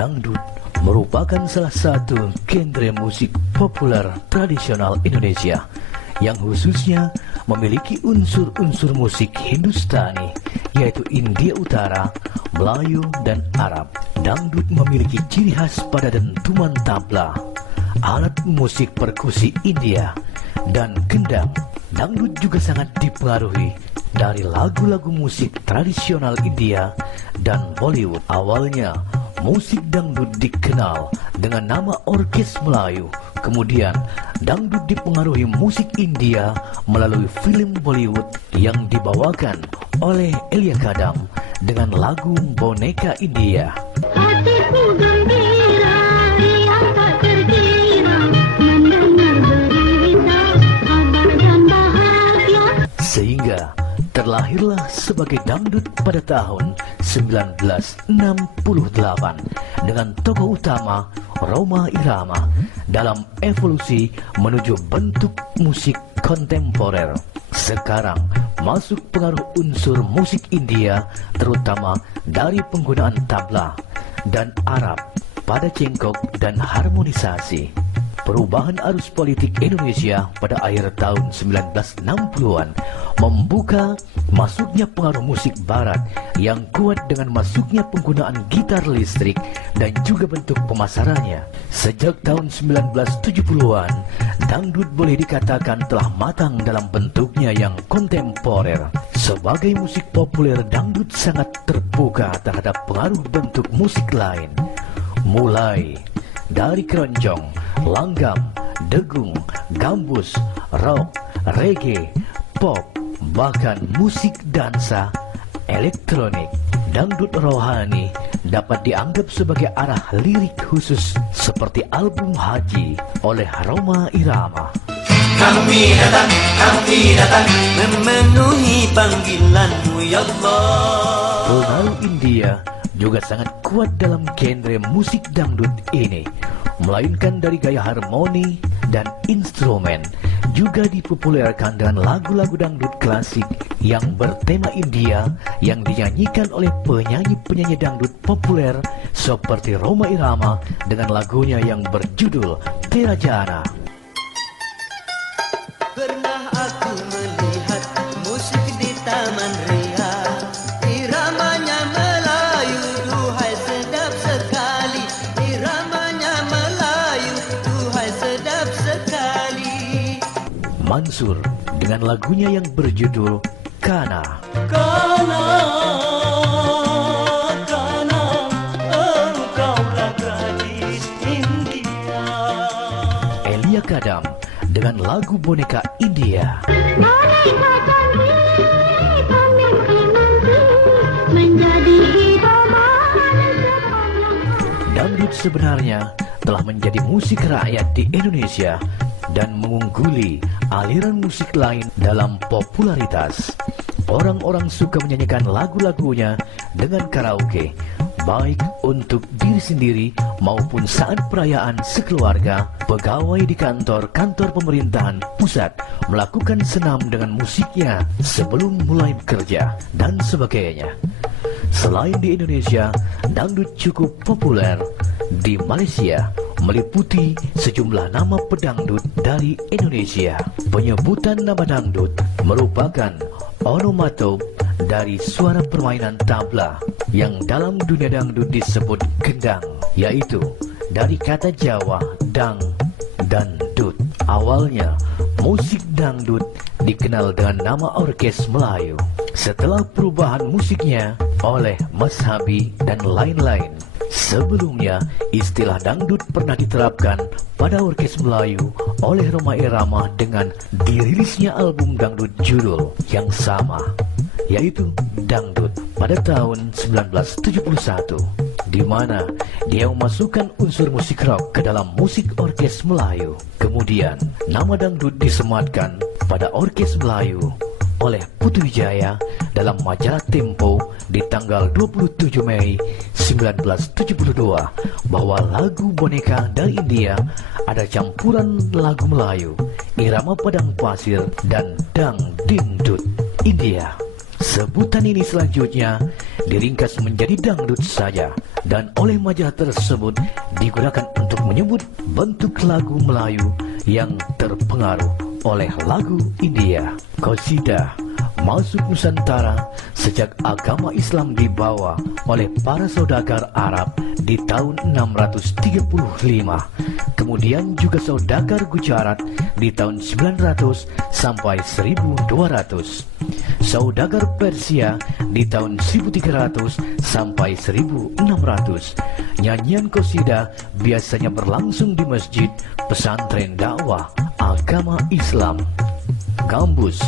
Dangdut merupakan salah satu genre musik populer tradisional Indonesia yang khususnya memiliki unsur-unsur musik Hindustani, yaitu India Utara, Melayu, dan Arab. Dangdut memiliki ciri khas pada dentuman tabla, alat musik perkusi India, dan gendang. Dangdut juga sangat dipengaruhi dari lagu-lagu musik tradisional India dan Bollywood. Awalnya, musik dangdut dikenal dengan nama Orkes Melayu. Kemudian, dangdut dipengaruhi musik India melalui film Bollywood yang dibawakan oleh Elia Kadam dengan lagu Boneka India. Hatiku gembira, riang tak terkira, mendengar berita, kabar dan bahagia. Sehingga terlahirlah sebagai dangdut pada tahun 1968 dengan tokoh utama Rhoma Irama dalam evolusi menuju bentuk musik kontemporer. Sekarang masuk pengaruh unsur musik India, terutama dari penggunaan tabla, dan Arab pada cengkok dan harmonisasi. Perubahan arus politik Indonesia pada akhir tahun 1960-an membuka masuknya pengaruh musik barat yang kuat dengan masuknya penggunaan gitar listrik dan juga bentuk pemasarannya. Sejak tahun 1970-an, dangdut boleh dikatakan telah matang dalam bentuknya yang kontemporer. Sebagai musik populer, dangdut sangat terbuka terhadap pengaruh bentuk musik lain, mulai dari keroncong, langgam, degung, gambus, rock, reggae, pop, bahkan musik dansa, elektronik. Dangdut rohani dapat dianggap sebagai arah lirik khusus seperti album Haji oleh Rhoma Irama. Kami datang memenuhi panggilanmu ya Allah. Pengaruh India juga sangat kuat dalam genre musik dangdut ini, melainkan dari gaya harmoni dan instrumen. Juga dipopulerkan dengan lagu-lagu dangdut klasik yang bertema India yang dinyanyikan oleh penyanyi-penyanyi dangdut populer seperti Rhoma Irama dengan lagunya yang berjudul Tera Jana. Pernah aku melihat musik di Taman Ria, iramanya Melayu, duhai sedap sekali. Iramanya Melayu, duhai sedap sekali. Mansur dengan lagunya yang berjudul Kana. Kana, engkaulah gadis India. Elia Kadam dengan lagu Boneka India. Boneka cantik, pemimpin nanti, menjadi idola sepanjang. Dangdut sebenarnya telah menjadi musik rakyat di Indonesia dan mengungguli aliran musik lain dalam popularitas. Orang-orang suka menyanyikan lagu-lagunya dengan karaoke, baik untuk diri sendiri maupun saat perayaan sekeluarga. Pegawai di kantor-kantor pemerintahan pusat melakukan senam dengan musiknya sebelum mulai bekerja dan sebagainya. Selain di Indonesia, dangdut cukup populer di Malaysia, meliputi sejumlah nama pedangdut dari Indonesia. Penyebutan nama dangdut merupakan onomatop dari suara permainan tabla yang dalam dunia dangdut disebut gendang, yaitu dari kata Jawa dang dan dut. Awalnya musik dangdut dikenal dengan nama Orkes Melayu. Setelah perubahan musiknya oleh Mas Habi dan lain-lain, sebelumnya istilah dangdut pernah diterapkan pada Orkes Melayu oleh Rhoma Irama dengan dirilisnya album dangdut judul yang sama, yaitu Dangdut pada tahun 1971, di mana dia memasukkan unsur musik rock ke dalam musik Orkes Melayu. Kemudian nama dangdut disematkan pada Orkes Melayu oleh Putu Wijaya dalam majalah Tempo di tanggal 27 Mei 1972 bahwa lagu Boneka dari India ada campuran lagu Melayu, irama padang pasir, dan dangdut India. Sebutan ini selanjutnya diringkas menjadi dangdut saja, dan oleh majalah tersebut digunakan untuk menyebut bentuk lagu Melayu yang terpengaruh oleh lagu India. Qasidah masuk Nusantara sejak agama Islam dibawa oleh para saudagar Arab di tahun 635, kemudian juga saudagar Gujarat di tahun 900 sampai 1200, saudagar Persia di tahun 1300 sampai 1600. Nyanyian qasidah biasanya berlangsung di masjid pesantren dakwah agama Islam. Gambus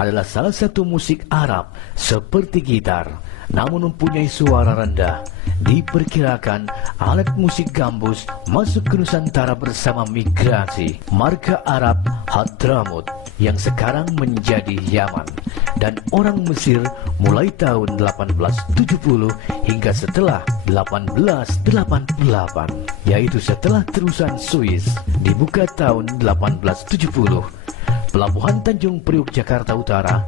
adalah salah satu musik Arab seperti gitar, namun mempunyai suara rendah. Diperkirakan alat musik gambus masuk ke Nusantara bersama migrasi marga Arab Hadramut yang sekarang menjadi Yaman, dan orang Mesir mulai tahun 1870 hingga setelah 1888, yaitu setelah terusan Swiss dibuka tahun 1870. Pelabuhan Tanjung Priuk Jakarta Utara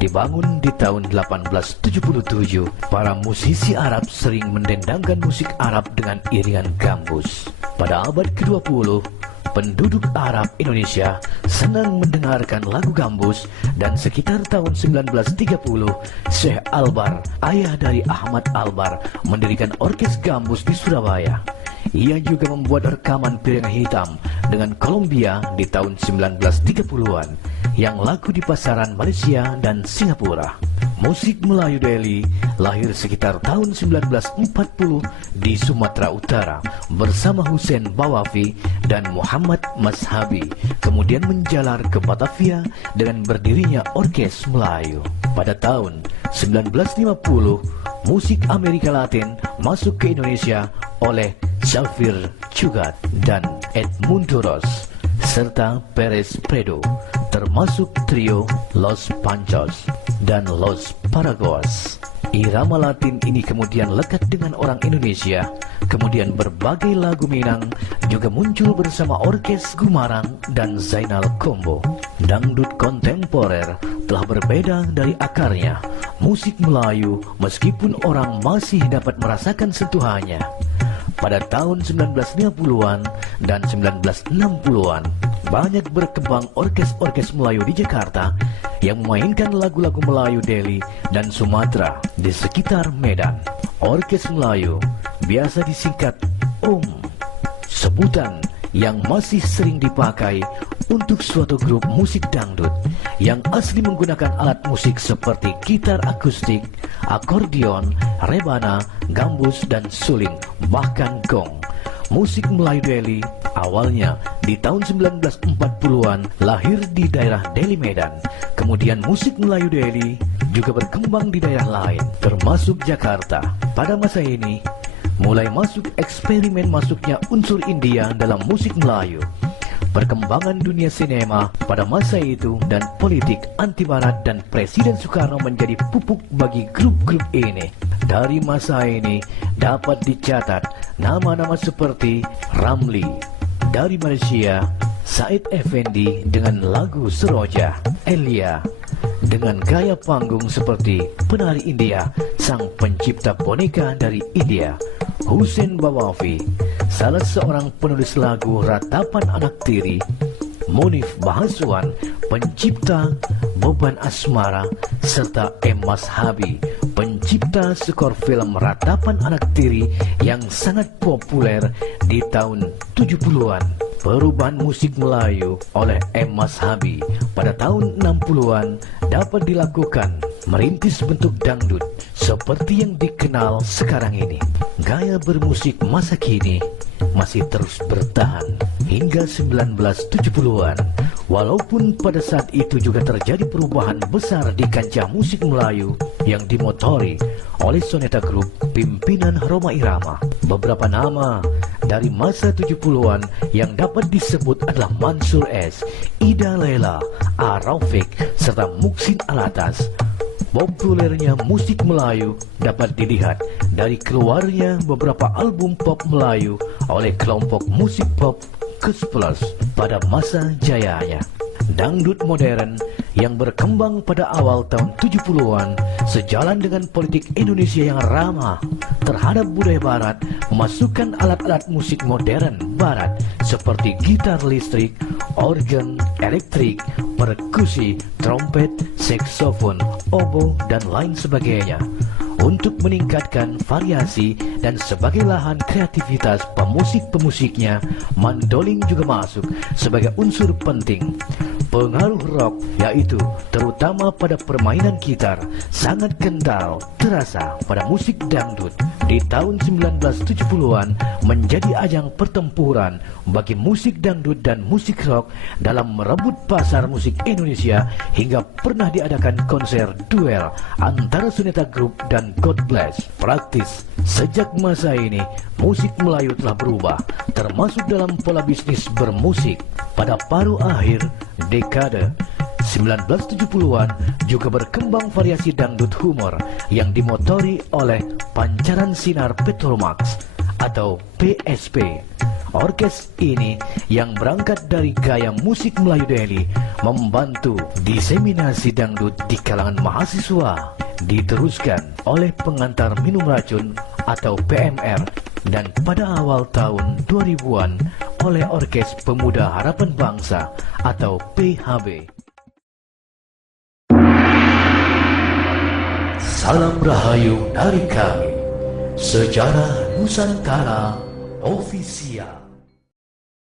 dibangun di tahun 1877. Para musisi Arab sering mendendangkan musik Arab dengan iringan gambus. Pada abad ke-20, penduduk Arab Indonesia senang mendengarkan lagu gambus, dan sekitar tahun 1930, Syekh Albar, ayah dari Ahmad Albar, mendirikan orkes gambus di Surabaya. Ia juga membuat rekaman piringan hitam dengan Kolombia di tahun 1930-an yang laku di pasaran Malaysia dan Singapura. Musik Melayu Delhi lahir sekitar tahun 1940 di Sumatera Utara bersama Hussein Bawafi dan Muhammad Mashabi, kemudian menjalar ke Batavia dengan berdirinya Orkes Melayu. Pada tahun 1950, musik Amerika Latin masuk ke Indonesia oleh Xavier Cugat dan Edmundo Ros serta Perez Prado, termasuk trio Los Panchos dan Los Paragos. Irama Latin ini kemudian lekat dengan orang Indonesia. Kemudian berbagai lagu Minang juga muncul bersama Orkes Gumarang dan Zainal Combo. Dangdut kontemporer telah berbeda dari akarnya. Musik Melayu meskipun orang masih dapat merasakan sentuhannya. Pada tahun 1950-an dan 1960-an, banyak berkembang orkes-orkes Melayu di Jakarta yang memainkan lagu-lagu Melayu Delhi dan Sumatera di sekitar Medan. Orkes Melayu biasa disingkat sebutan yang masih sering dipakai untuk suatu grup musik dangdut yang asli menggunakan alat musik seperti gitar akustik, akordeon, rebana, gambus, dan suling, bahkan gong. Musik Melayu Delhi awalnya di tahun 1940-an lahir di daerah Delhi Medan. Kemudian musik Melayu Delhi juga berkembang di daerah lain, termasuk Jakarta. Pada masa ini, mulai masuk eksperimen masuknya unsur India dalam musik Melayu. Perkembangan dunia sinema pada masa itu dan politik anti-barat dan Presiden Soekarno menjadi pupuk bagi grup-grup ini. Dari masa ini dapat dicatat nama-nama seperti Ramli dari Malaysia, Said Effendi dengan lagu Seroja, Elia dengan gaya panggung seperti penari India, sang pencipta boneka dari India, Hussein Bawafi, salah seorang penulis lagu Ratapan Anak Tiri, Munif Bahaswan, pencipta Beban Asmara, serta Emas Habi, pencipta skor film Ratapan Anak Tiri yang sangat populer di tahun 70-an. Perubahan musik Melayu oleh Emas Habi pada tahun 60-an dapat dilakukan merintis bentuk dangdut seperti yang dikenal sekarang ini. Gaya bermusik masa kini masih terus bertahan hingga 1970-an. Walaupun pada saat itu juga terjadi perubahan besar di kancah musik Melayu yang dimotori oleh Soneta Group pimpinan Rhoma Irama. Beberapa nama dari masa 70-an yang dapat disebut adalah Mansur S, Ida Lela, A. Raufik, serta Muksin Alatas. Populernya musik Melayu dapat dilihat dari keluarnya beberapa album pop Melayu oleh kelompok musik pop Kus Plus pada masa jayanya. Dangdut modern yang berkembang pada awal tahun 70-an sejalan dengan politik Indonesia yang ramah terhadap budaya barat memasukkan alat-alat musik modern barat seperti gitar listrik, organ, elektrik, perkusi, trompet, saksofon, oboe, dan lain sebagainya untuk meningkatkan variasi dan sebagai lahan kreativitas pemusik-pemusiknya. Mandolin juga masuk sebagai unsur penting. Pengaruh rock, yaitu terutama pada permainan gitar, sangat kental terasa pada musik dangdut. Di tahun 1970-an menjadi ajang pertempuran bagi musik dangdut dan musik rock dalam merebut pasar musik Indonesia, hingga pernah diadakan konser duel antara Sunita Group dan God Bless. Praktis sejak masa ini musik Melayu telah berubah, termasuk dalam pola bisnis bermusik. Pada paruh akhir dekade 1970-an juga berkembang variasi dangdut humor yang dimotori oleh pancaran sinar Petromax atau PSP. Orkes ini yang berangkat dari gaya musik Melayu Delhi membantu diseminasi dangdut di kalangan mahasiswa, diteruskan oleh pengantar minum racun atau PMR, dan pada awal tahun 2000-an oleh Orkes Pemuda Harapan Bangsa atau PHB. Salam Rahayu dari kami, Sejarah Nusantara Official.